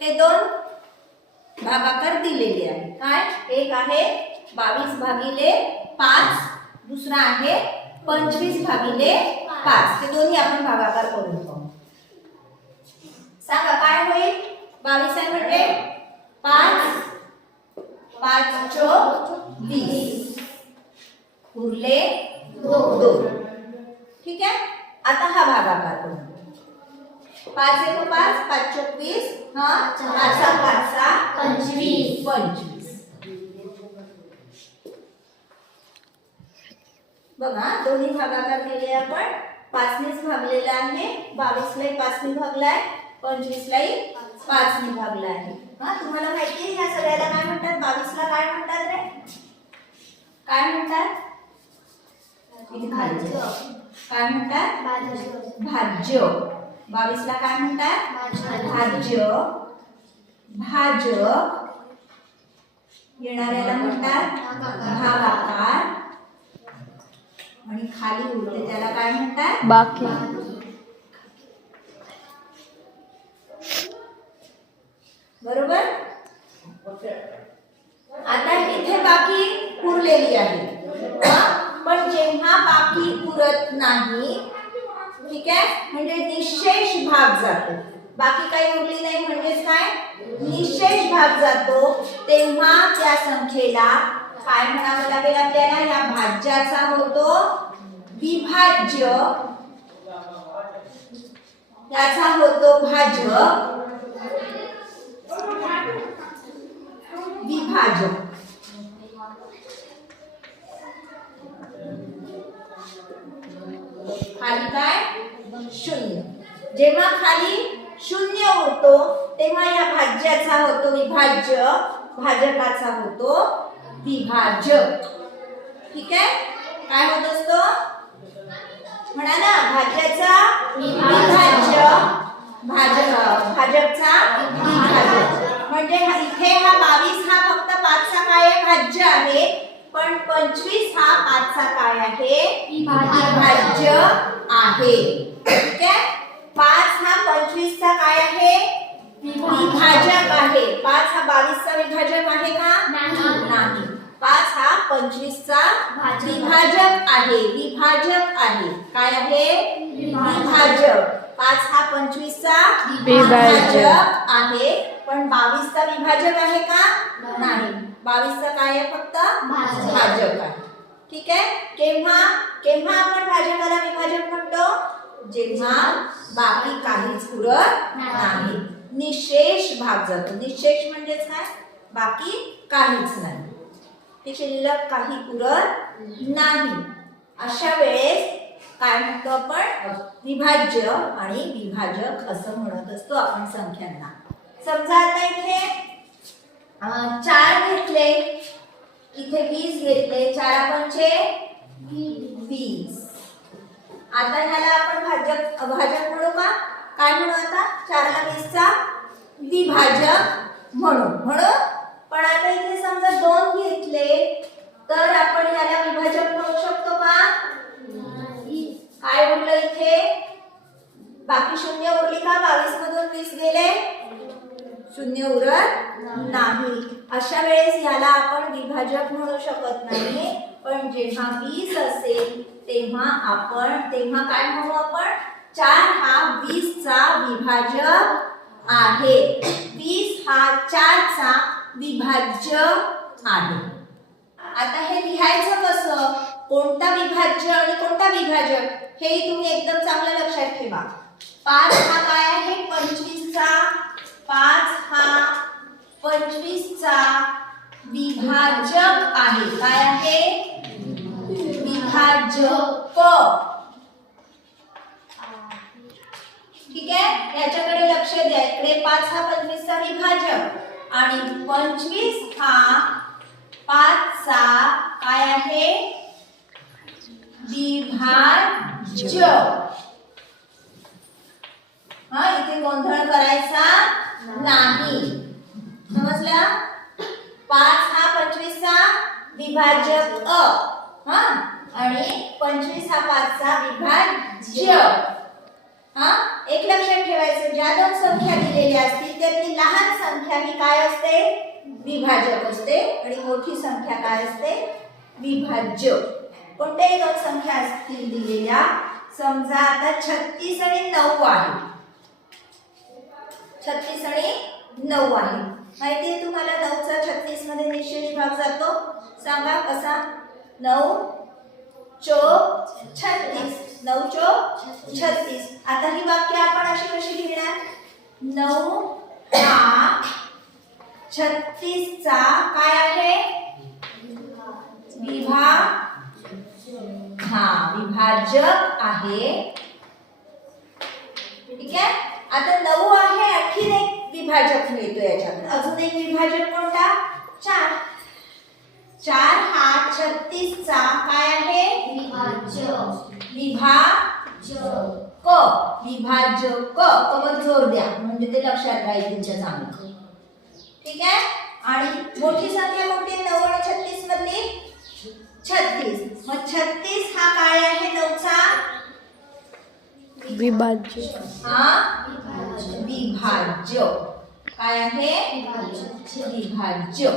हे दोन भागाकार दिलेले आहे. काय एक आहे 22 भागिले 5, दुसरा आहे 25 भागिले 5. हे दोन्ही आपण भागाकार करून पाहू. सांगा काय होईल? 22 आहे म्हणजे 5 5 चौक 20 उरले 2. ठीक आहे. आता हा भागाकार करू. 5 1 5 5 चौक 20 हा 5 5 25. बघा दोन्ही भागाकार केले आपण. 5 नेच भागलेला आहे. 22 ला 5 ने भागलाय, 25 ला 5 ने भागला आहे. हा तुम्हाला माहिती आहे या सगळ्याला काय म्हणतात? 22 ला काय म्हणतात रे? काय म्हणतात? काय म्हणतात? भाज्य. 22 ला काय म्हणतात? भाज्य. भाजक. येणाऱ्याला म्हणतात भागाकार. आणि खाली उरते त्याला काय म्हणतात? बाकी. बरोबर. आता इथे बाकी उरलेली आहे. पण जेव्हा बाकी उरत नाही, ठीक आहे, म्हणजे निशेष भाग जातो. बाकी काही उरली नाही म्हणजेच काय? निशेष भाग जातो. तेव्हा त्या संख्येला काय म्हणावं लागेल आपल्याला? या भाज्याचा होतो विभाज्य, याचा होतो भाजक, विभाजक. खाली काय? 0. जेव्हा खाली 0 उरतो तेव्हा या भाज्याचा होतो विभाज्य, भाजकाचा होतो विभाजक. ठीक आहे. काय होत असतो? म्हणा ना, भाज्याचा विभाज्य, भाजकचा विभाजक. म्हणजे इथे हा 22 हा फक्त 5 चा काय आहे? भाज्य आहे. पण 25 हा 5 चा काय आहे? विभाज्य आहे. ठीक आहे. 5 हा 25 चा काय आहे? विभाजक आहे. 5 हा 22 चा विभाजक आहे का? नाही. 5 हा 25 चा विभाजक आहे. विभाजक आहे. काय आहे? विभाजक. 5 हा 25 चा विभाजक आहे. पण 22 चा विभाजक आहे का? नाही. 22 चा काय आहे? फक्त भाजक आहे. ठीक आहे. केव्हा आपण भाजकाला विभाजक म्हणतो? जेव्हा बाकी काहीच उरत नाही, निशेष भाग जातो. निशेष म्हणजेच काय? बाकी काहीच नाही, ते शिल्लक काही उरत नाही. अशा वेळेस काय म्हणतो आपण? विभाज्य आणि विभाजक असं म्हणत असतो आपण संख्यांना. समजा आता इथे 4 घेतले, इथे 20 घेतले. 4 पंचे 20. आता ह्याला आपण भाजक म्हणू का? काय म्हणू आता? 4 ला 20 चा विभाजक म्हणू. पण आता इथे समजा 2 घेतले तर आपण ह्याला विभाजक म्हणू शकतो का? काय उरलं इथे? बाकी 0 उरली का? 22 मधून 20 गेले, 0 उरत नाही. अशा वेळेस ह्याला आपण विभाजक म्हणू शकत नाही. पण जेव्हा 20 असेल तेव्हा काय म्हणू आपण? 4 हा 20 चा विभाजक आहे. 20 हा 4 चा विभाज्य आहे. आता हे लिहायचं कसं? कोणता विभाज्य आणि कोणता विभाजक हे तुम्ही एकदम चांगलं लक्षात ठेवा. 5 हा काय आहे? 25 चा. 5 हा 25 चा विभाजक आहे. काय आहे? विभाजक. ठीक आहे. याच्याकडे लक्ष द्या. इकडे 5 हा 25 चा विभाजक आणि 25 हा 5 चा काय आहे? विभाज्य. हा इथे गोंधळ करायचा नाही. समजलं? 5 हा 25 चा विभाजक हा आणि 25 हा 5 चा विभाज्य. हा एक लक्षात ठेवायचं, ज्या दोन संख्या दिलेल्या असतील त्यातली लहान संख्या ही काय असते, विभाजक असते, आणि मोठी संख्या काय असते, विभाज्य. कोणत्याही दोन संख्या असतील दिलेल्या, समजा आता 36 आणि 9 आहे, 36 आणि 9 आहे. माहिती आहे तुम्हाला 9चा 36 मध्ये निशेष भाग जातो, सांगा कसा. 9 चौक 36, 9 चौक 36. आता ही वाक्य आपण अशी कशी लिहिणार, 9 हा 36 चा काय आहे, विभाजक आहे. ठीक आहे. आता 9 आहे, आणखीन एक विभाजक मिळतो याच्याकडे, अजून एक विभाजक कोणता, 4. 4 हा 36 चा काय आहे, विभाजक वर जोर द्या म्हणजे ते लक्षात राहील तुमच्या चांगलं. ठीक आहे. आणि मोठी संख्या कोणती, 9 आणि 36 मधली 36. मग 36 हा काय आहे, 9चा विभाज्य. हा विभाज्य काय आहे, विभाज्य.